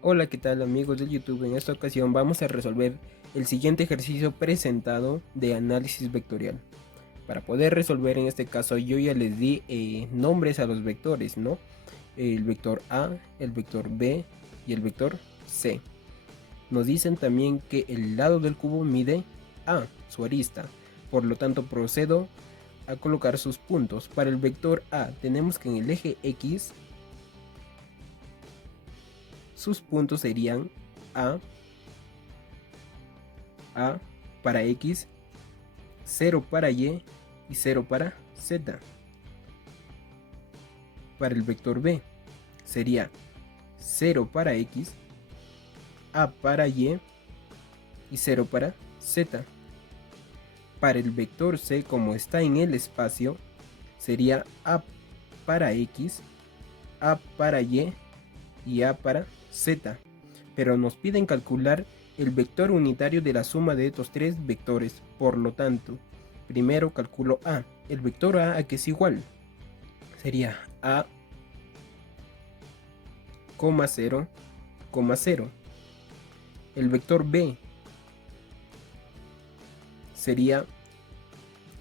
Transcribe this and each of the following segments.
Hola, ¿qué tal amigos de YouTube? En esta ocasión vamos a resolver el siguiente ejercicio presentado de análisis vectorial. Para poder resolver en este caso yo ya les di nombres a los vectores, ¿no? El vector A, el vector B y el vector C. Nos dicen también que el lado del cubo mide A, su arista. Por lo tanto procedo a colocar sus puntos. Para el vector A tenemos que en el eje X sus puntos serían A para X, 0 para Y y 0 para Z. Para el vector B sería 0 para X, A para Y y 0 para Z. Para el vector C, como está en el espacio, sería A para X, A para Y y A para Z. Pero nos piden calcular el vector unitario de la suma de estos tres vectores. Por lo tanto, primero calculo A. El vector A que es igual sería A, 0, 0. El vector B sería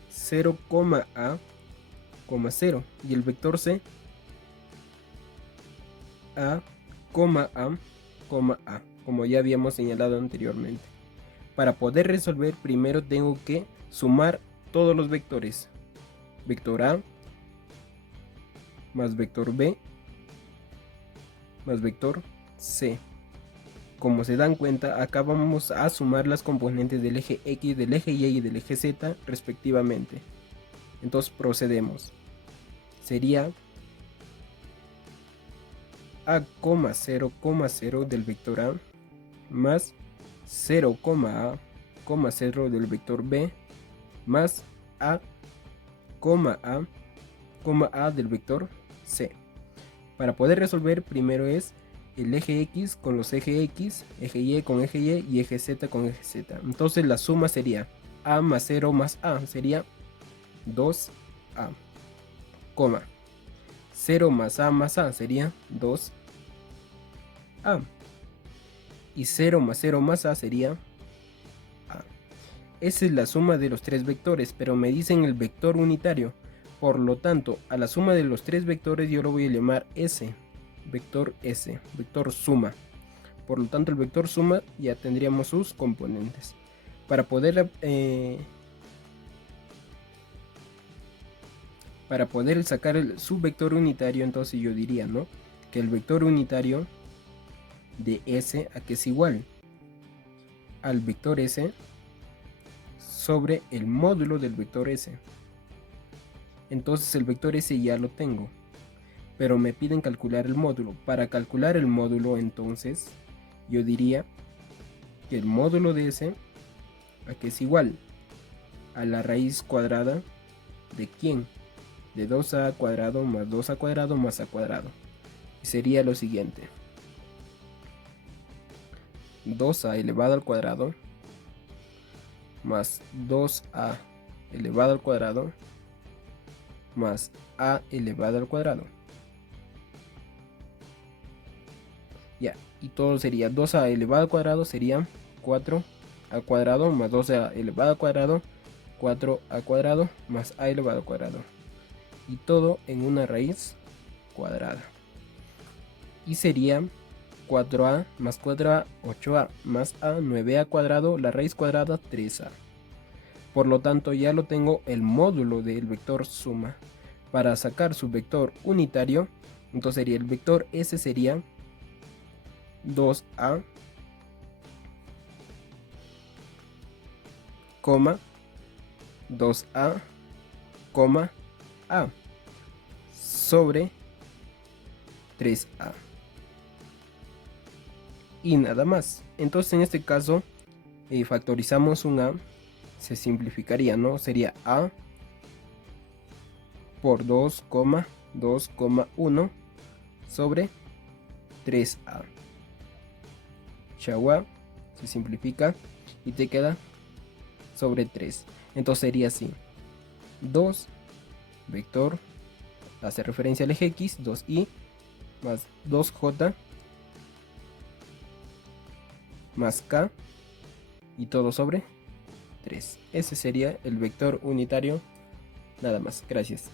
0, A, 0. Y el vector C A, A, como ya habíamos señalado anteriormente. Para poder resolver, primero tengo que sumar todos los vectores. Vector A más vector B más vector C. Como se dan cuenta, acá vamos a sumar las componentes del eje X, del eje Y y del eje Z respectivamente. Entonces procedemos. Sería A, 0, 0 del vector A más 0, A, 0 del vector B más A, A del vector C. Para poder resolver, primero es el eje X con los eje X, eje Y con eje Y y eje Z con eje Z. Entonces la suma sería A más 0 más A, sería 2A, 0 más A sería 2A. Y 0 más 0 más A sería A. Esa es la suma de los tres vectores, pero me dicen el vector unitario. Por lo tanto, a la suma de los tres vectores yo lo voy a llamar S. Vector S, vector suma. Por lo tanto, el vector suma ya tendríamos sus componentes. Para poder sacar su vector unitario, entonces yo diría, ¿no?, que el vector unitario de S a que es igual al vector S sobre el módulo del vector S. Entonces el vector S ya lo tengo, pero me piden calcular el módulo. Para calcular el módulo, entonces yo diría que el módulo de S a que es igual a la raíz cuadrada de ¿quién? De 2a cuadrado más 2a cuadrado más a cuadrado. Y sería lo siguiente: 2a elevado al cuadrado más 2a elevado al cuadrado más a elevado al cuadrado. Ya, y todo sería 2a elevado al cuadrado sería 4a cuadrado más 2a elevado al cuadrado, 4a cuadrado más a elevado al cuadrado. Y todo en una raíz cuadrada. Y sería 4a más 4a, 8a más a, 9a cuadrado, la raíz cuadrada 3a. Por lo tanto ya lo tengo el módulo del vector suma. Para sacar su vector unitario, entonces sería el vector S sería 2a, 2a, a sobre 3a. Y nada más. Entonces en este caso factorizamos un a, se simplificaría, ¿no? Sería a por 2,1 sobre 3a. Chau, se simplifica y te queda sobre 3. Entonces sería así: 2 vector hace referencia al eje X, 2i más 2j más k y todo sobre 3. Ese sería el vector unitario, nada más. Gracias.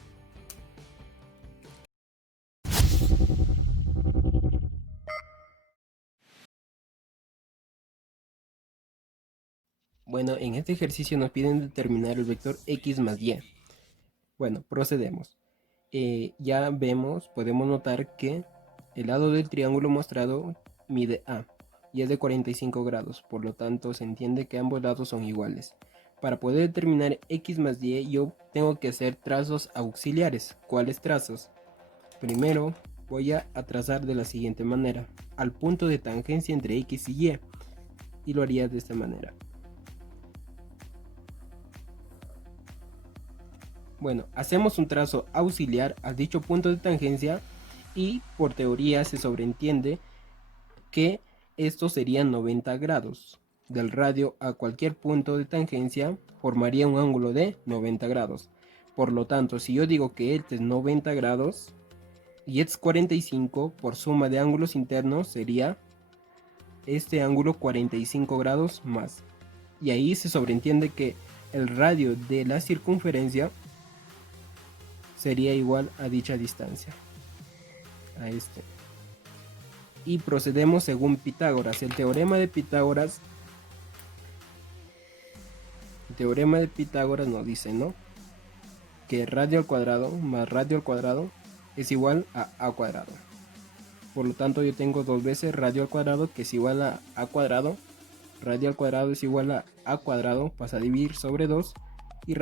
Bueno, en este ejercicio nos piden determinar el vector x más y. Bueno, procedemos. Ya vemos, podemos notar que el lado del triángulo mostrado mide a y es de 45 grados, por lo tanto se entiende que ambos lados son iguales. Para poder determinar x más y, yo tengo que hacer trazos auxiliares. ¿Cuáles trazos? Primero voy a trazar de la siguiente manera, al punto de tangencia entre x y lo haría de esta manera. Bueno, hacemos un trazo auxiliar a dicho punto de tangencia y por teoría se sobreentiende que estos serían 90 grados. Del radio a cualquier punto de tangencia formaría un ángulo de 90 grados. Por lo tanto, si yo digo que este es 90 grados y este es 45, por suma de ángulos internos sería este ángulo 45 grados más. Y ahí se sobreentiende que el radio de la circunferencia sería igual a dicha distancia, a este. Y procedemos según Pitágoras. El teorema de Pitágoras nos dice, ¿no?, que radio al cuadrado más radio al cuadrado es igual a cuadrado. Por lo tanto, yo tengo dos veces radio al cuadrado, que es igual a cuadrado. Radio al cuadrado es igual a cuadrado, pasa a dividir sobre 2 y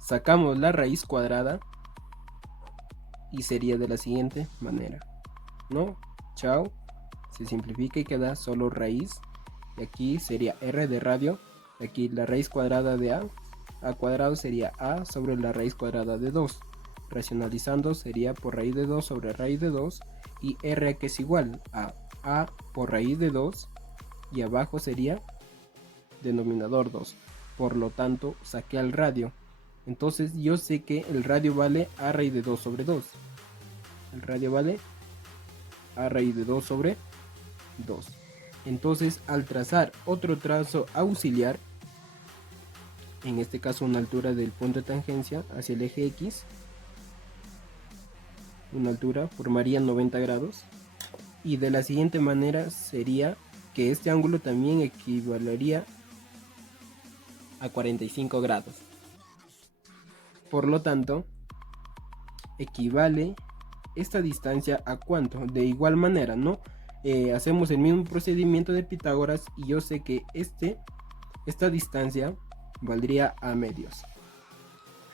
sacamos la raíz cuadrada y sería de la siguiente manera, ¿no? Chao, se simplifica y queda solo raíz, y aquí sería r de radio, aquí la raíz cuadrada de a cuadrado sería a sobre la raíz cuadrada de 2, racionalizando sería por raíz de 2 sobre raíz de 2, y r, que es igual a por raíz de 2, y abajo sería denominador 2. Por lo tanto, saqué al radio. Entonces yo sé que el radio vale a raíz de 2 sobre 2. El radio vale a raíz de 2 sobre 2. Entonces, al trazar otro trazo auxiliar, en este caso una altura del punto de tangencia hacia el eje X, una altura formaría 90 grados, y de la siguiente manera sería que este ángulo también equivalería a 45 grados. Por lo tanto, equivale esta distancia a cuánto. De igual manera, ¿no? Hacemos el mismo procedimiento de Pitágoras y yo sé que esta distancia valdría a medios.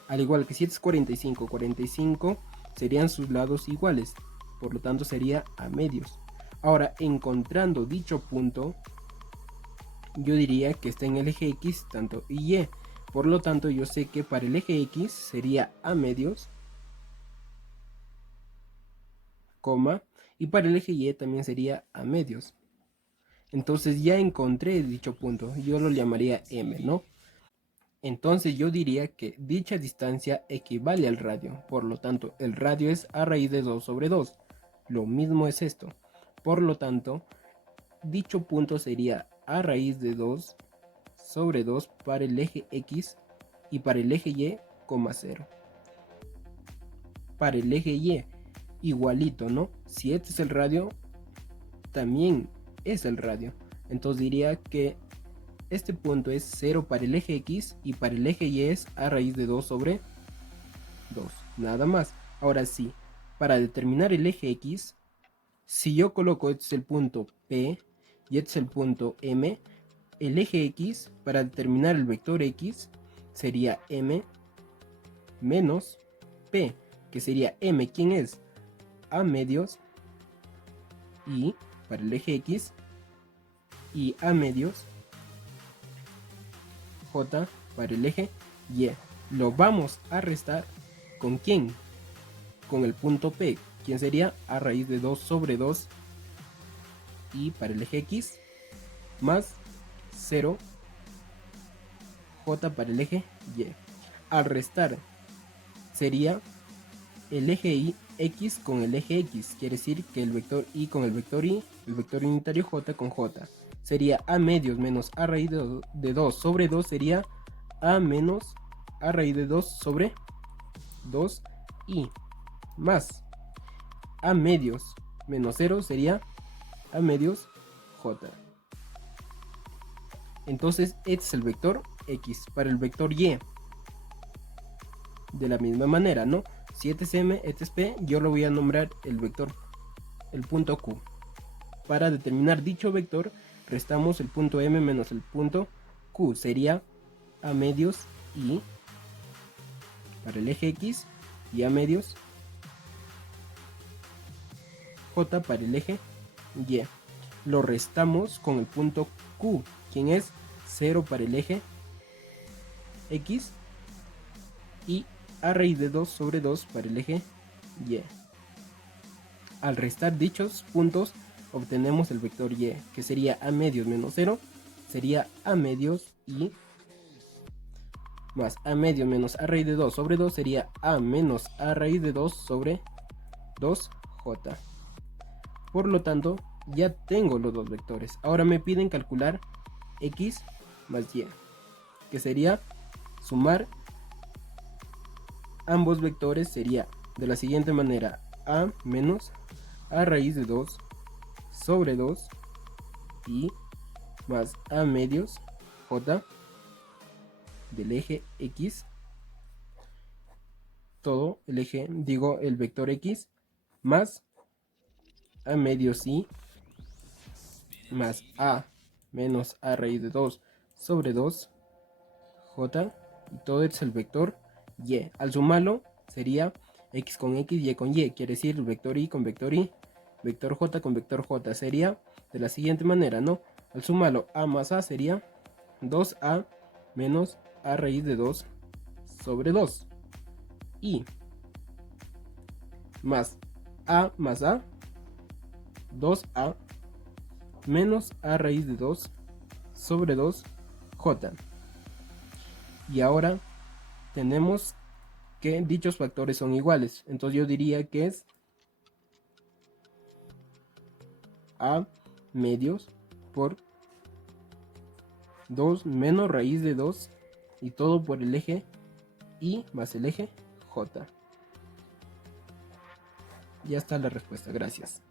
Al igual que si es 45, 45 serían sus lados iguales, por lo tanto sería a medios. Ahora, encontrando dicho punto, yo diría que está en el eje X tanto y. Por lo tanto, yo sé que para el eje X sería a medios, coma, y para el eje Y también sería a medios. Entonces ya encontré dicho punto, yo lo llamaría M, ¿no? Entonces yo diría que dicha distancia equivale al radio, por lo tanto el radio es a raíz de 2 sobre 2. Lo mismo es esto. Por lo tanto, dicho punto sería a raíz de 2 sobre 2 para el eje X y para el eje Y, 0. Para el eje Y, igualito, ¿no? Si este es el radio, también es el radio. Entonces diría que este punto es 0 para el eje X y para el eje Y es a raíz de 2 sobre 2. Nada más. Ahora sí, para determinar el eje X, si yo coloco este es el punto P y este es el punto M, el eje X para determinar el vector X sería M menos P, que sería M, ¿quién es? A medios, y para el eje X, y a medios, J para el eje Y. Lo vamos a restar ¿con quién? Con el punto P, ¿quién sería? A raíz de 2 sobre 2, y para el eje X, más 0, J para el eje Y. Al restar sería el eje Y X con el eje X, quiere decir que el vector Y con el vector Y, el vector unitario J con J. sería a medios menos a raíz de 2 sobre 2 sería a menos a raíz de 2 sobre 2i más a medios menos 0 sería a medios j. Entonces este es el vector x. Para el vector y, de la misma manera, ¿no? Si este es m, este es p, yo lo voy a nombrar el vector, el punto q. Para determinar dicho vector, restamos el punto m menos el punto q. Sería a medios y para el eje x y a medios j para el eje y. Lo restamos con el punto q, quien es 0 para el eje x y a raíz de 2 sobre 2 para el eje y. Al restar dichos puntos obtenemos el vector y, que sería a medios menos 0, sería a medios y más a medios menos a raíz de 2 sobre 2 sería a menos a raíz de 2 sobre 2j. Por lo tanto, ya tengo los dos vectores. Ahora me piden calcular x más y, que sería sumar ambos vectores, sería de la siguiente manera: a menos a raíz de 2 sobre 2 y más a medios j del eje x, todo el eje, digo el vector x, más a medios y más a menos a raíz de 2 sobre 2 j, y todo es el vector y. Al sumarlo sería x con x, y con y, quiere decir el vector y con vector y, vector j con vector j. Sería de la siguiente manera, ¿no? Al sumarlo a más a sería 2a menos a raíz de 2 sobre 2 y más a 2a menos a raíz de 2 sobre 2j. Y ahora tenemos que dichos factores son iguales, entonces yo diría que es a medios por 2 menos raíz de 2 y todo por el eje y más el eje j. Ya está la respuesta, gracias.